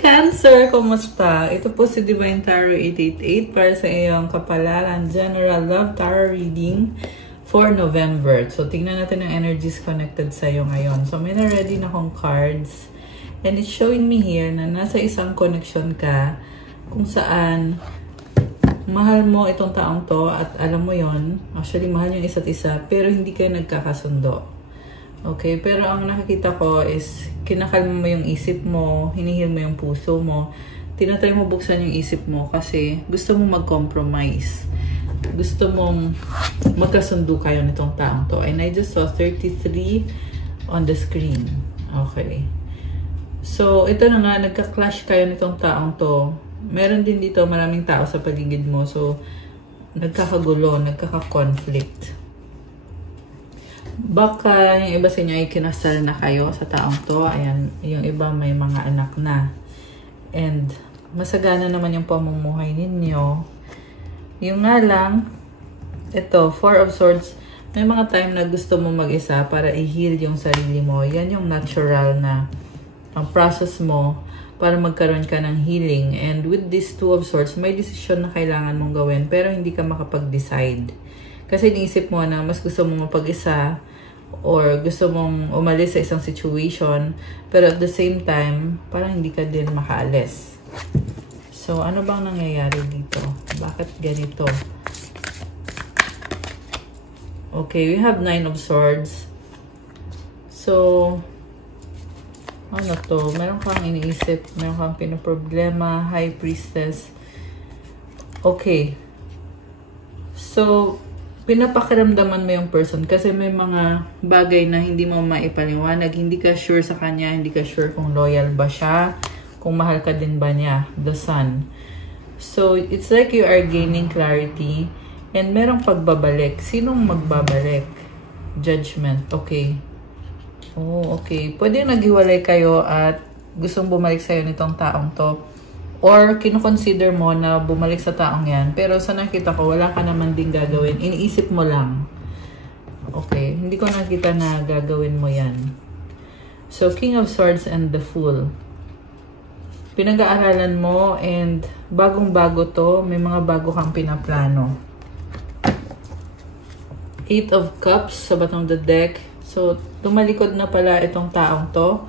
Cancer, kumusta? Ito po si Divine Tarot 888 para sa iyong kapalaran General Love Tarot Reading for November. So, tingnan natin ang energies connected sa iyo ngayon. So, may na-ready na akong cards. And it's showing me here na nasa isang connection ka kung saan mahal mo itong taong to at alam mo yon. Actually, mahal yung isa't isa pero hindi kayo nagkakasundo. Okay, pero ang nakikita ko is kinakalma mo yung isip mo, hinihil mo yung puso mo, tinatry mo buksan yung isip mo kasi gusto mong mag-compromise. Gusto mong magkasundo kayo nitong taong to. And I just saw 33 on the screen. Okay. So, ito na nga, nagka-clash kayo nitong taong to. Meron din dito maraming tao sa paligid mo. So, nagkakagulo, nagkaka-conflict. Baka yung iba sa inyo ay kinasal na kayo sa taong to. Ayan, yung iba may mga anak na. And masagana naman yung pamumuhay ninyo. Yung nga lang, ito, Four of Swords, may mga time na gusto mo mag-isa para i-heal yung sarili mo. Yan yung natural na ang process mo para magkaroon ka ng healing. And with this Two of Swords, may decision na kailangan mong gawin pero hindi ka makapag-decide. Kasi iniisip mo na mas gusto mong mapag-isa or gusto mong umalis sa isang situation pero at the same time, parang hindi ka din makaalis. So, ano bang nangyayari dito? Bakit ganito? Okay, we have Nine of Swords. So, ano to? Meron kang iniisip, meron kang pinoproblema, High Priestess. Okay. So, pinapakiramdaman mo yung person kasi may mga bagay na hindi mo maipaliwanag. Hindi ka sure sa kanya, hindi ka sure kung loyal ba siya, kung mahal ka din ba niya, the Sun. So, it's like you are gaining clarity and merong pagbabalik. Sinong magbabalik? Judgment. Okay. Oh, okay. Pwede naghiwalay kayo at gustong bumalik sa'yo nitong taong to. Or, kinukonsider mo na bumalik sa taong yan. Pero sa nakita ko, wala ka naman din gagawin. Iniisip mo lang. Okay. Hindi ko nakita na gagawin mo yan. So, King of Swords and the Fool. Pinag-aaralan mo and bagong-bago to. May mga bago kang pinaplano. Eight of Cups sa bottom of the deck. So, tumalikod na pala itong taong to.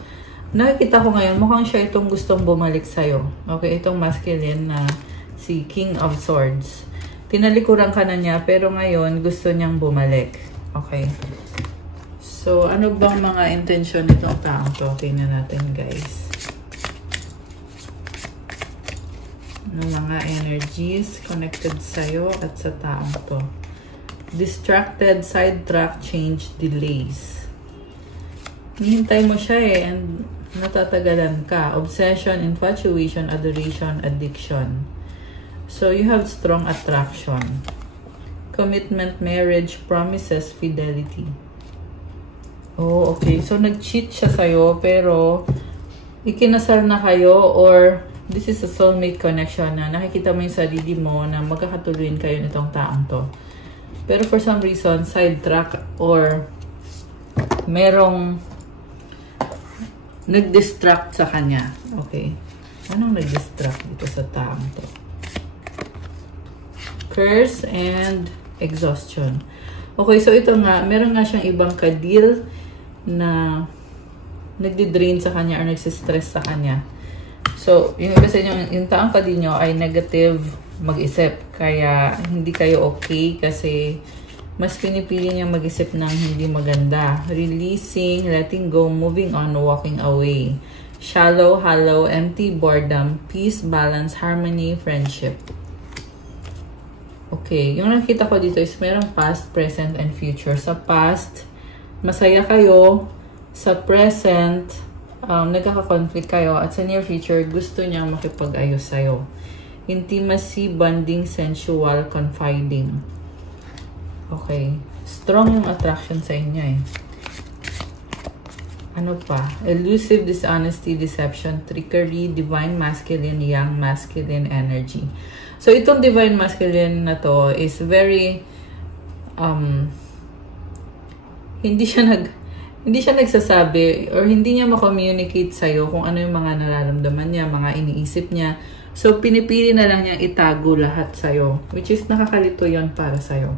Nakikita ko ngayon, mukhang siya itong gustong bumalik sa'yo. Okay, itong masculine na si King of Swords. Tinalikuran ka na niya, pero ngayon gusto niyang bumalik. Okay. So, ano bang mga intention nitong taong to? Tingnan natin, guys. Ano mga energies connected sa'yo at sa taong to? Distracted, sidetrack, change, delays. Hihintay mo siya eh, and natatagalan ka. Obsession, infatuation, adoration, addiction. So, you have strong attraction. Commitment, marriage, promises, fidelity. Oh, okay. So, nag-cheat siya sa'yo, pero ikinasal na kayo or this is a soulmate connection na nakikita mo yung sarili mo na magkakatuloyin kayo nitong taong to. Pero for some reason, sidetrack or merong nag-distract sa kanya. Okay. Anong nag-distract dito sa taong to? Curse and exhaustion. Okay, so ito nga, meron nga siyang ibang kadil na nagdi-drain sa kanya or nagsistress sa kanya. So, yung iba sa inyo, yung taong kadil nyo ay negative mag-isip. Kaya, hindi kayo okay kasi mas pinipili niya mag-isip ng hindi maganda. Releasing, letting go, moving on, walking away. Shallow, hollow, empty, boredom, peace, balance, harmony, friendship. Okay, yung nakita ko dito is merong past, present, and future. Sa past, masaya kayo. Sa present, nagkaka-conflict kayo. At sa near future, gusto niyang makipag-ayos sa'yo. Intimacy, bonding, sensual, confiding. Okay. Strong yung attraction sa inyo eh. Ano pa? Elusive, dishonesty, deception, trickery, divine masculine, young masculine energy. So, itong divine masculine na to is very, hindi siya hindi siya nagsasabi or hindi niya ma-communicate sa'yo kung ano yung mga nararamdaman niya, mga iniisip niya. So, pinipili na lang niyang itago lahat sa'yo. Which is nakakalito yon para sa'yo.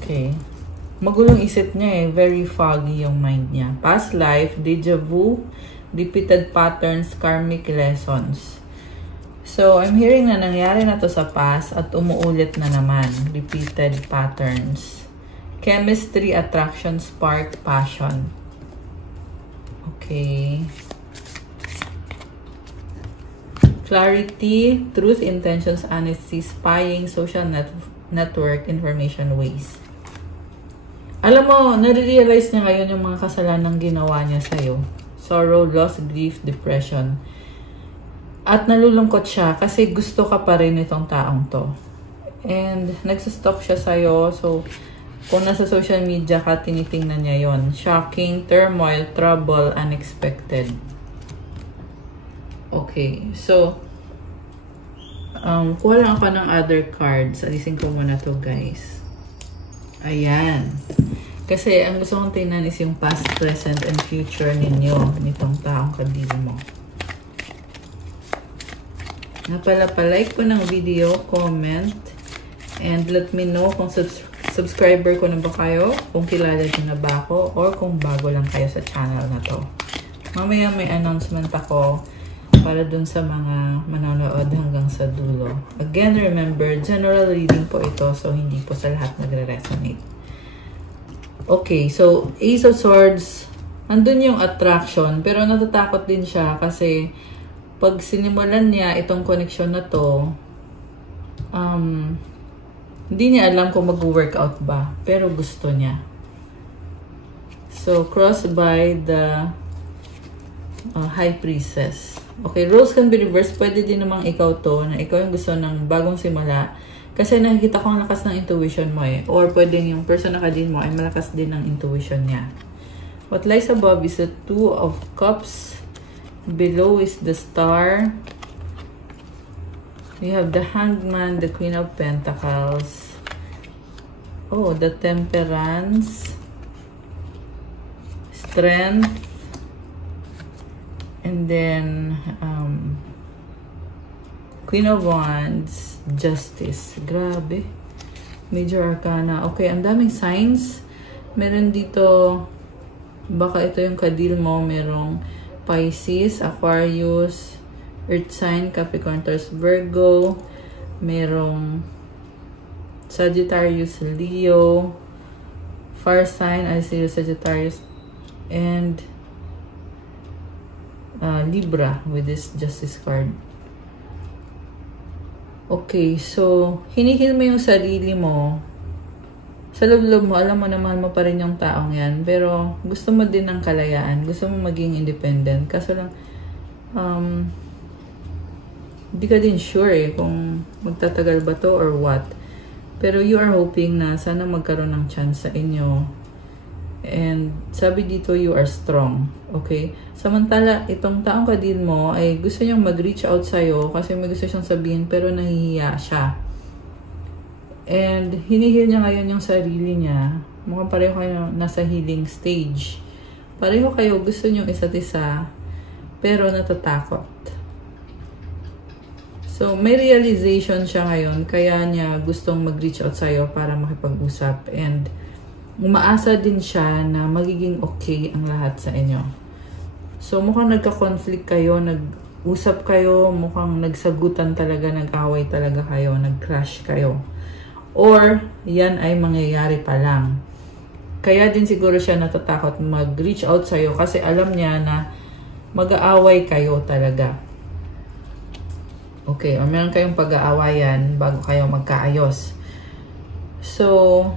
Okay. Magulong isip niya eh. Very foggy yung mind niya. Past life, deja vu, repeated patterns, karmic lessons. So, I'm hearing na nangyari na to sa past at umuulit na naman. Repeated patterns. Chemistry, attraction, spark, passion. Okay. Clarity, truth, intentions, honesty, spying, social network, information, ways. Alam mo, nare-realize niya ngayon yung mga kasalanang ginawa niya sa'yo. Sorrow, loss, grief, depression. At nalulungkot siya kasi gusto ka pa rin itong taong to. And nagsastalk siya sa'yo. So, kung nasa social media ka, tinitingnan niya yon. Shocking, turmoil, trouble, unexpected. Okay. So, kuha lang ako ng other cards. Alisin ko muna to, guys. Ayan. Kasi ang gusto kong tingnan is yung past, present, and future ninyo. Nitong taong kadili mo. Napala-like po ng video, comment, and let me know kung subscriber ko na ba kayo, kung kilala niyo na ba ako, or kung bago lang kayo sa channel na to. Mamaya may announcement ako para dun sa mga manonood hanggang sa dulo. Again, remember, general reading po ito, so hindi po sa lahat nagre-resonate. Okay, so Ace of Swords, andun yung attraction, pero natatakot din siya kasi pag sinimulan niya itong connection na to, hindi niya alam kung mag-workout ba, pero gusto niya. So, crossed by the High Priestess. Okay, roles can be reversed. Pwede din namang ikaw to, na ikaw yung gusto ng bagong simula. Kasi nakikita ko ang lakas ng intuition mo eh. Or pwedeng yung person na kadin mo ay malakas din ng intuition niya. What lies above is the Two of Cups. Below is the Star. We have the Hangman, the Queen of Pentacles. Oh, the Temperance. Strength. And then, Queen of Wands, Justice. Grabe. Major Arcana. Okay, ang daming signs. Meron dito, baka ito yung kadil mo. Merong Pisces, Aquarius, Earth sign, Capricorn, Taurus, Virgo. Merong Sagittarius, Leo, Fire sign, Sagittarius, and Libra with this Justice card. Okay, so hinihil mo yung sarili mo. Sa loob-loob mo, alam mo na mahal mo pa rin yung taong yan. Pero gusto mo din ng kalayaan. Gusto mo maging independent. Kaso lang, hindi ka din sure eh kung magtatagal ba to or what. Pero you are hoping na sana magkaroon ng chance sa inyo. And sabi dito, you are strong. Okay? Samantala, itong taong kadil mo ay gusto niyang mag-reach out sa'yo kasi may gusto siyang sabihin pero nahihiya siya. And hinihil niya ngayon yung sarili niya. Mukhang pareho kayo nasa healing stage. Pareho kayo gusto niyo isa't isa pero natatakot. So, may realization siya ngayon kaya niya gustong mag-reach out sa'yo para makipag-usap. And umaasa din siya na magiging okay ang lahat sa inyo. So, mukhang nagka-conflict kayo, nag-usap kayo, mukhang nagsagutan talaga, nag-away talaga kayo, nag-crash kayo. Or, yan ay mangyayari pa lang. Kaya din siguro siya natatakot mag-reach out sa'yo kasi alam niya na mag-aaway kayo talaga. Okay, o meron kayong pag-aawayan bago kayo magkaayos. So,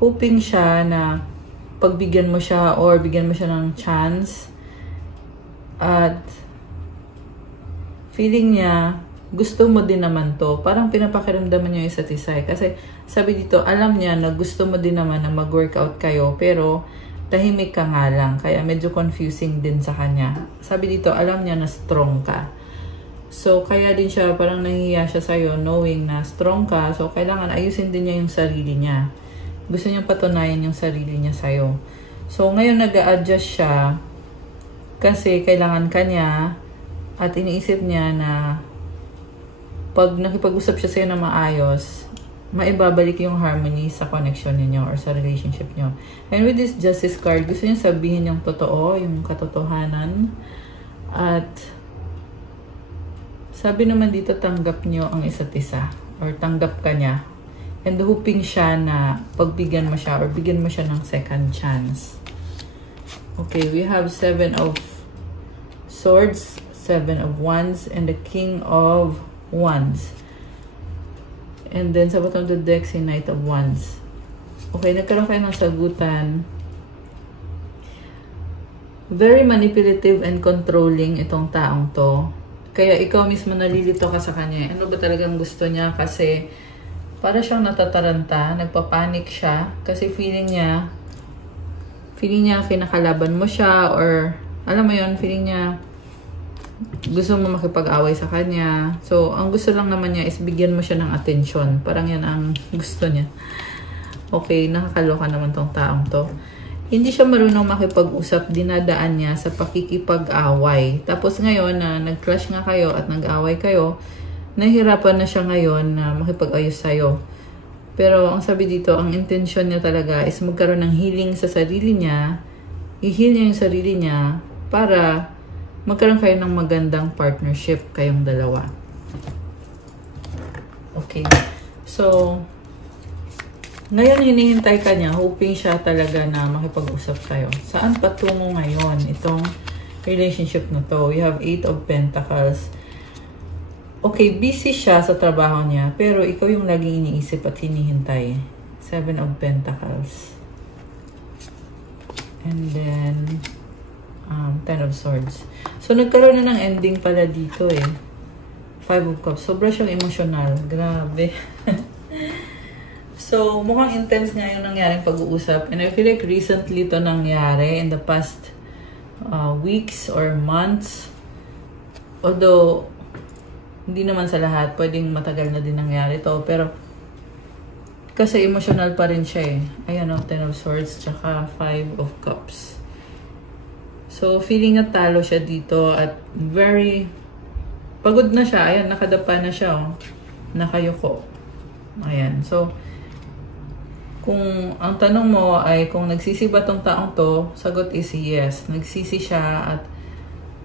hoping siya na pagbigyan mo siya or bigyan mo siya ng chance at feeling niya gusto mo din naman to. Parang pinapakiramdaman niyo yung isa't isa. Kasi sabi dito, alam niya na gusto mo din naman na mag-workout kayo pero tahimik ka nga lang. Kaya medyo confusing din sa kanya. Sabi dito, alam niya na strong ka. So, kaya din siya, parang nahihiya siya sa'yo knowing na strong ka. So, kailangan ayusin din niya yung sarili niya. Gusto niyang patunayan yung sarili niya sa'yo. So, ngayon nag-a-adjust siya kasi kailangan ka niya at iniisip niya na pag nakipag-usap siya sa'yo na maayos, maibabalik yung harmony sa connection niyo or sa relationship niyo. And with this Justice card, gusto niya sabihin yung totoo, yung katotohanan. At sabi naman dito, tanggap niyo ang isa't isa or tanggap ka niya. And hoping siya na pagbigyan mo siya or bigyan mo siya ng second chance. Okay, we have 7 of Swords, 7 of Wands, and the King of Wands. And then sa bottom of the deck, si Knight of Wands. Okay, nagkaroon kayo ng sagutan. Very manipulative and controlling itong taong to. Kaya ikaw mismo nalilito ka sa kanya. Ano ba talagang gusto niya? Kasi para siyang natataranta, nagpapanik siya kasi feeling niya kinakalaban mo siya or alam mo yon, feeling niya gusto mo makipag-away sa kanya. So, ang gusto lang naman niya is bigyan mo siya ng atensyon. Parang yan ang gusto niya. Okay, nakakaloka naman tong taong to. Hindi siya marunong makipag-usap, dinadaan niya sa pakikipag-away. Tapos ngayon na nag-clash nga kayo at nag-away kayo, nahihirapan na siya ngayon na makipag-ayos sa'yo. Pero ang sabi dito, ang intensyon niya talaga is magkaroon ng healing sa sarili niya. I-heal niya yung sarili niya para magkaroon kayo ng magandang partnership kayong dalawa. Okay. So, ngayon hinihintay ka niya, hoping siya talaga na makipag-usap kayo. Saan patungo ngayon itong relationship na to? We have 8 of Pentacles. Okay, busy siya sa trabaho niya, pero ikaw yung laging iniisip at hinihintay. 7 of Pentacles. And then, 10 of Swords. So, nagkaroon na ng ending pala dito eh. 5 of Cups. Sobra siyang emosyonal. Grabe. So, mukhang intense nga yung nangyaring pag-uusap. And I feel like recently ito nangyari in the past weeks or months. Although, hindi naman sa lahat, pwedeng matagal na din nangyari to. Pero, kasi emotional pa rin siya eh. Ayan o, 10 of Swords, tsaka 5 of Cups. So, feeling na talo siya dito at very, pagod na siya. Ayan, nakadapa na siya oh. Nakayuko. Ayan, so, kung ang tanong mo ay kung nagsisi ba tong taong to, sagot is yes. Nagsisi siya at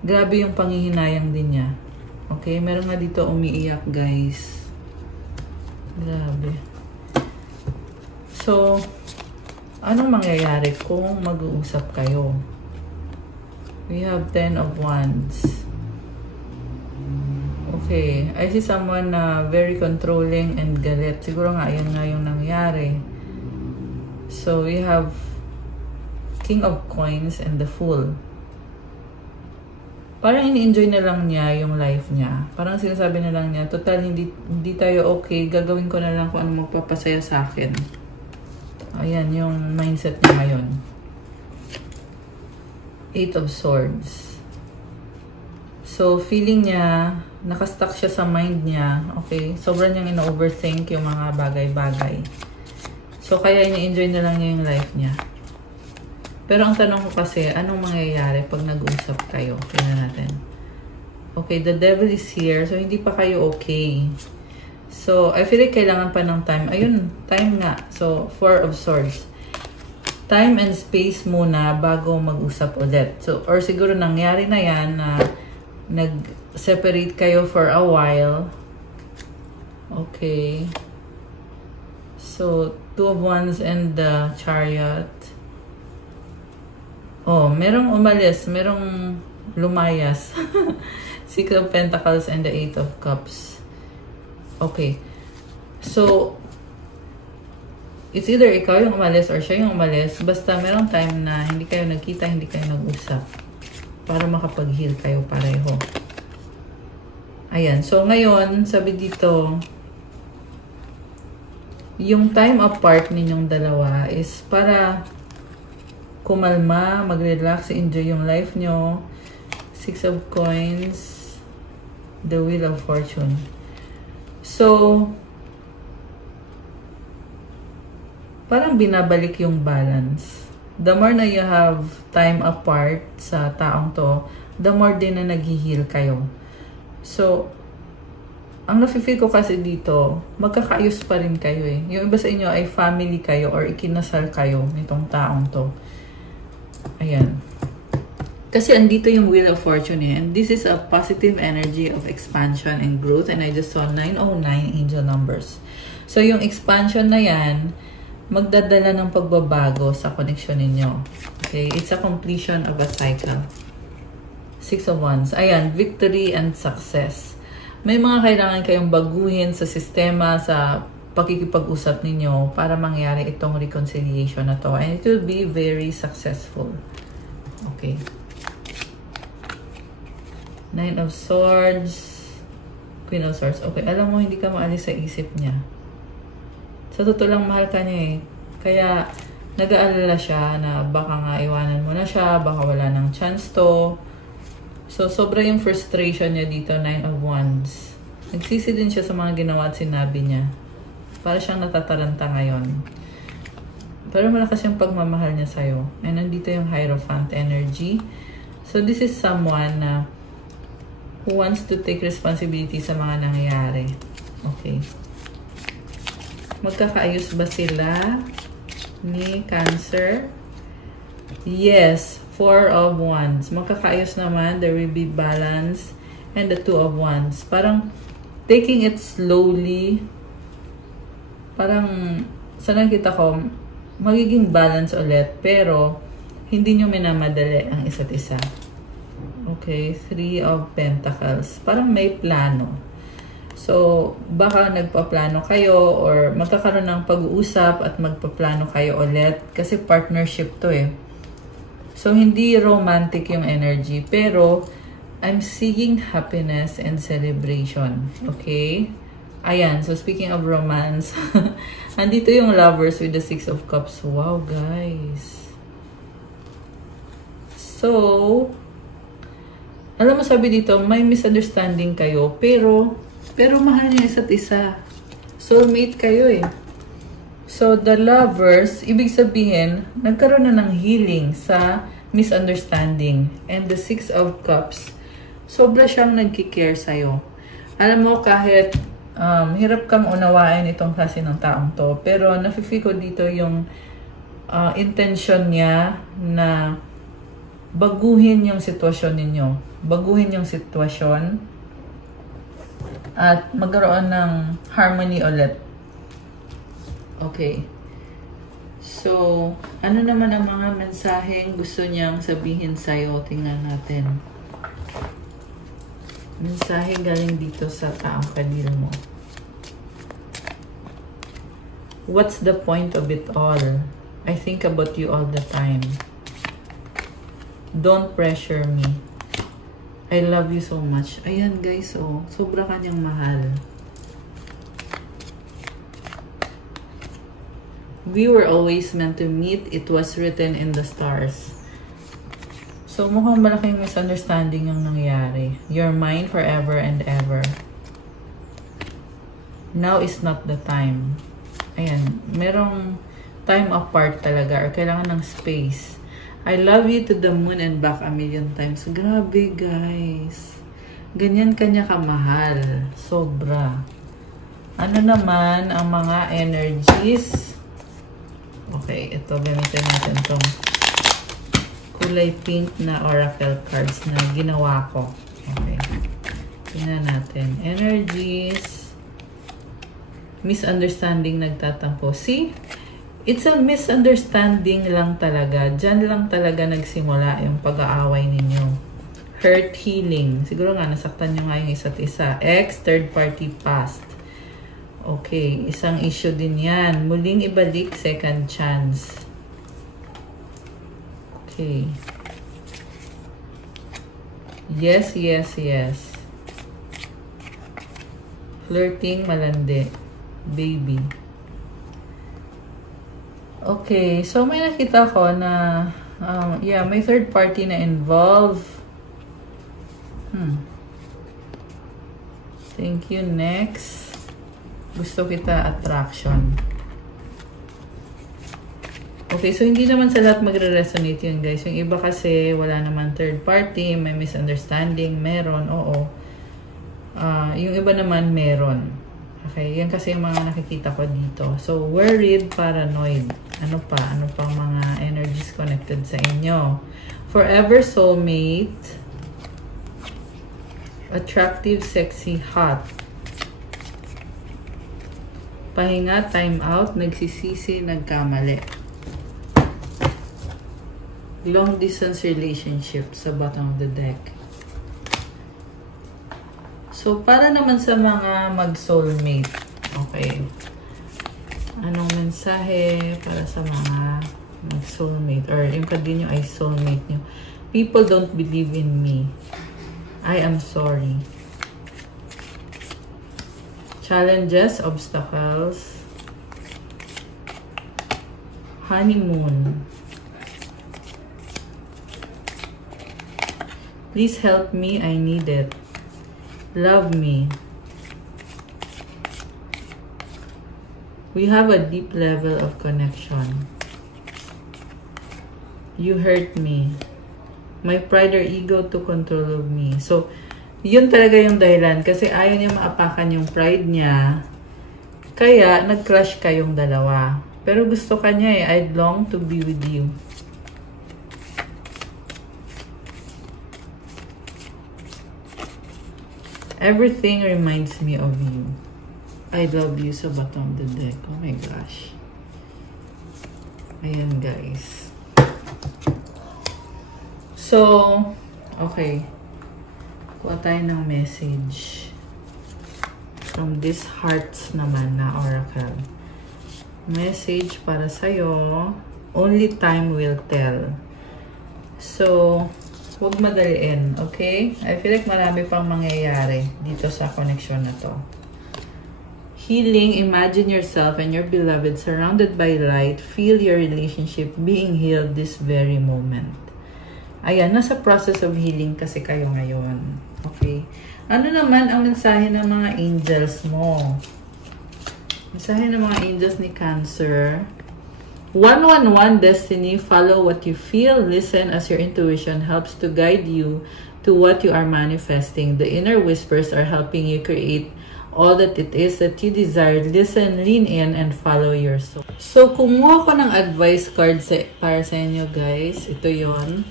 grabe yung panghihinayang din niya. Okay, meron nga dito umiiyak, guys. Grabe. So, anong mangyayari kung mag-uusap kayo? We have 10 of Wands. Okay, I see someone na very controlling and galit. Siguro nga, yan nga yung nangyari. So, we have King of Coins and the Fool. Parang ini-enjoy na lang niya yung life niya. Parang sinasabi na lang niya, total, hindi tayo okay. Gagawin ko na lang kung ano magpapasaya sa akin. Ayan, yung mindset niya ngayon. 8 of Swords. So, feeling niya, nakastuck siya sa mind niya. Okay? Sobrang niyang ina-overthink yung mga bagay-bagay. So, kaya ini-enjoy na lang niya yung life niya. Pero ang tanong ko kasi, anong mangyayari pag nag-usap kayo? Tingnan natin. Okay, the devil is here. So, hindi pa kayo okay. So, I feel like kailangan pa ng time. Ayun, time nga. So, 4 of Swords. Time and space muna bago mag-usap ulit. So, or siguro nangyari na yan na nag-separate kayo for a while. Okay. So, 2 of Wands and the Chariot. Oh, merong umalis, merong lumayas. 6 of Pentacles and the 8 of Cups. Okay. So, it's either ikaw yung umalis or siya yung umalis. Basta merong time na hindi kayo nagkita, hindi kayo nag-usap. Para makapag-heal kayo pareho. Ayan. So, ngayon, sabi dito, yung time apart ninyong dalawa is para kumalma, mag-relax, enjoy yung life nyo. 6 of Coins, the Wheel of Fortune. So, parang binabalik yung balance. The more na you have time apart sa taong to, the more din na nag-heal kayo. So, ang nafe-feel ko kasi dito, magkakaayos pa rin kayo eh. Yung iba sa inyo ay family kayo or ikinasal kayo nitong taong to. Ayan. Kasi andito yung Wheel of Fortune eh. And this is a positive energy of expansion and growth. And I just saw 909 angel numbers. So, yung expansion na yan, magdadala ng pagbabago sa connection ninyo. Okay? It's a completion of a cycle. 6 of Wands. Ayan, victory and success. May mga kailangan kayong baguhin sa sistema, sa pakikipag-usap ninyo para mangyari itong reconciliation na to. And it will be very successful. Okay. 9 of Swords. Queen of Swords. Okay, alam mo, hindi ka maalis sa isip niya. Sa totoo lang, mahal ka niya eh. Kaya, nag-aalala siya na baka nga iwanan mo na siya, baka wala ng chance to. So, sobra yung frustration niya dito, 9 of Wands. Nagsisi din siya sa mga ginawa at sinabi niya. Para siyang natataranta ngayon. Pero malakas yung pagmamahal niya sa'yo. And nandito yung Hierophant energy. So, this is someone na who wants to take responsibility sa mga nangyayari. Okay. Magkakaayos ba sila ni Cancer? Yes. 4 of Wands. Magkakaayos naman. There will be balance. And the 2 of Wands. Parang taking it slowly. Parang sa nakita ko, magiging balance ulit. Pero hindi nyo minamadali ang isa't isa. Okay. 3 of Pentacles. Parang may plano. So, baka nagpaplano kayo or magkakaroon ng pag-uusap at magpaplano kayo ulit. Kasi partnership to eh. So, hindi romantic yung energy. Pero, I'm seeing happiness and celebration. Okay? Ayan. So, speaking of romance, andito yung Lovers with the 6 of Cups. Wow, guys. So, alam mo, sabi dito, may misunderstanding kayo. Pero mahal niya isa't isa. Soulmate kayo eh. So, the Lovers, ibig sabihin, nagkaroon na ng healing sa misunderstanding. And the 6 of Cups, sobra siyang nagkikare sa'yo. Alam mo, kahit hirap kang unawain itong klase ng taong to, pero nafe-feel ko dito yung intention niya na baguhin yung sitwasyon ninyo. Baguhin yung sitwasyon at magkaroon ng harmony ulit. Okay. So, ano naman ang mga mensaheng gusto niyang sabihin sa'yo? Tingnan natin. Mensahe galing dito sa taong kadil mo. What's the point of it all? I think about you all the time. Don't pressure me. I love you so much. Ayan guys, oh. Sobra kanyang mahal. We were always meant to meet. It was written in the stars. So, mukhang malaking misunderstanding yung nangyari. You're mine forever and ever. Now is not the time. Ayan. Merong time apart talaga or kailangan ng space. I love you to the moon and back a million times. Grabe, guys. Ganyan kanya kamahal. Sobra. Ano naman ang mga energies? Okay, ito. Gamitin natin itong kulay pink na oracle cards na ginawa ko. Okay. Tingnan natin. Energies. Misunderstanding nagtatampo. See? It's a misunderstanding lang talaga. Diyan lang talaga nagsimula yung pag-aaway ninyo. Hurt healing. Siguro nga, nasaktan nyo nga yung isa't isa. Ex, third party, past. Okay, isang issue din yan. Muling ibalik, second chance. Okay. Yes, yes, yes. Flirting, malandi. Baby. Okay, so may nakita ko na, yeah, may third party na involved. Thank you. Next. Gusto kita attraction. Okay, so hindi naman sa lahat magre-resonate yun, guys. Yung iba kasi wala naman third party, may misunderstanding, meron, oo. Yung iba naman meron. Okay, yan kasi yung mga nakikita ko dito. So, worried, paranoid. Ano pa? Ano pang mga energies connected sa inyo? Forever soulmate. Attractive, sexy, hot. Pahinga, time out, nagsisisi, nagkamali. Long distance relationship sa bottom of the deck. So, para naman sa mga mag-soulmate. Okay. Anong mensahe para sa mga mag-soulmate? Or yung din nyo ay soulmate nyo. People don't believe in me. I am sorry. Challenges, obstacles. Honeymoon. Please help me, I need it. Love me. We have a deep level of connection. You hurt me. My pride or ego took control of me. So, yun talaga yung dahilan. Kasi ayaw niya maapakan yung pride niya. Kaya, nag-clash kayong dalawa. Pero gusto ka niya eh. I'd long to be with you. Everything reminds me of you. I love you sa bottom of the deck. Oh my gosh. Ayan, guys. So, okay. Kuha tayo ng message. From this hearts naman na oracle. Message para sa'yo. Only time will tell. So, huwag madaliin, okay? I feel like marami pang mangyayari dito sa connection na to. Healing, imagine yourself and your beloved surrounded by light. Feel your relationship being healed this very moment. Ayan, nasa process of healing kasi kayo ngayon. Okay? Ano naman ang mensahe ng mga angels mo? Mensahe ng mga angels ni Cancer. 111 Destiny, follow what you feel, listen as your intuition helps to guide you to what you are manifesting. The inner whispers are helping you create all that it is that you desire. Listen, lean in, and follow your soul. So, kumuha ko ng advice card para sa inyo, guys. Ito yon.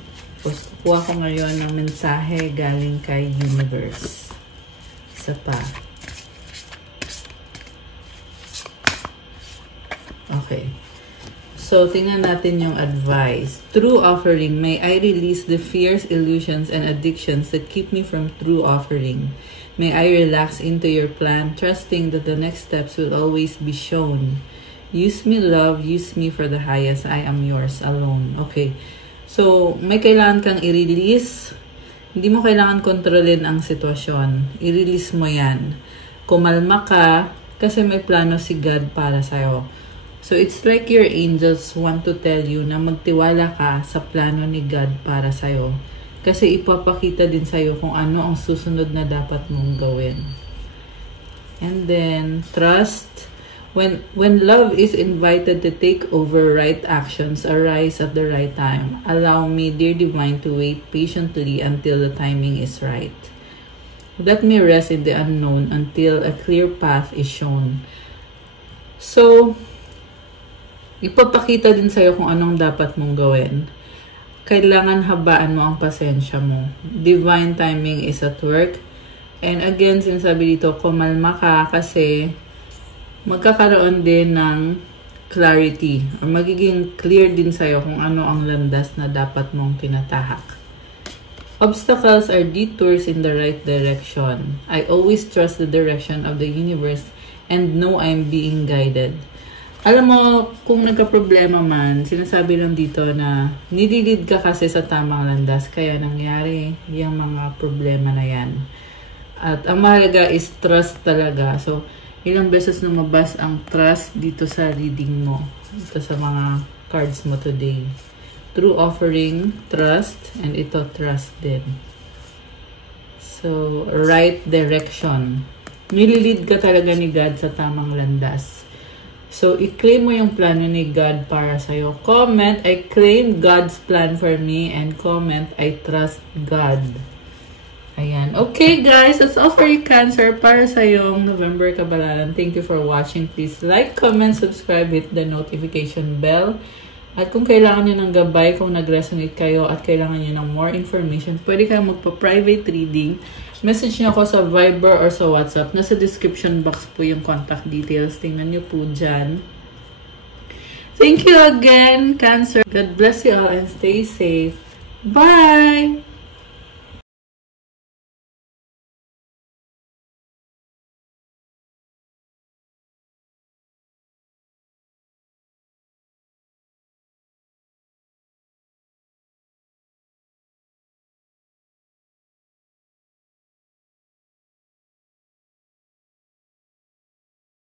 Kuha ko ngayon ng mensahe galing kay Universe. Isa pa. Okay. So, tingnan natin yung advice. True offering. May I release the fears, illusions, and addictions that keep me from true offering. May I relax into your plan, trusting that the next steps will always be shown. Use me, love. Use me for the highest. I am yours alone. Okay. So, may kailangan kang i-release. Hindi mo kailangan kontrolin ang sitwasyon. I-release mo yan. Kumalma ka kasi may plano si God para sa'yo. So, it's like your angels want to tell you na magtiwala ka sa plano ni God para sa'yo. Kasi ipapakita din sa'yo kung ano ang susunod na dapat mong gawin. And then, trust. When love is invited to take over, right actions arise at the right time. Allow me, dear divine, to wait patiently until the timing is right. Let me rest in the unknown until a clear path is shown. So, ipapakita din sa'yo kung anong dapat mong gawin. Kailangan habaan mo ang pasensya mo. Divine timing is at work. And again, sinasabi dito, kumalma ka kasi magkakaroon din ng clarity. Or magiging clear din sa'yo kung ano ang landas na dapat mong tinatahak. Obstacles are detours in the right direction. I always trust the direction of the universe and know I'm being guided. Alam mo, kung nagka-problema man, sinasabi lang dito na nililid ka kasi sa tamang landas, kaya nangyari yung mga problema na yan. At ang mahalaga is trust talaga. So, ilang beses lumabas ang trust dito sa reading mo. Ito sa mga cards mo today. True offering, trust, and ito trust din. So, right direction. Nililid ka talaga ni God sa tamang landas. So, i-claim mo yung plano ni God para sa'yo. Comment, I claim God's plan for me. And comment, I trust God. Ayan. Okay, guys. That's all for you, Cancer. Para sa'yong November Kabalaran. Thank you for watching. Please like, comment, subscribe, hit the notification bell. At kung kailangan nyo ng gabay, kung nag-resonate kayo at kailangan nyo ng more information, pwede kayong magpa-private reading. Message nyo ako sa Viber or sa WhatsApp. Nasa description box po yung contact details. Tingnan nyo po dyan. Thank you again, Cancer. God bless you all and stay safe. Bye!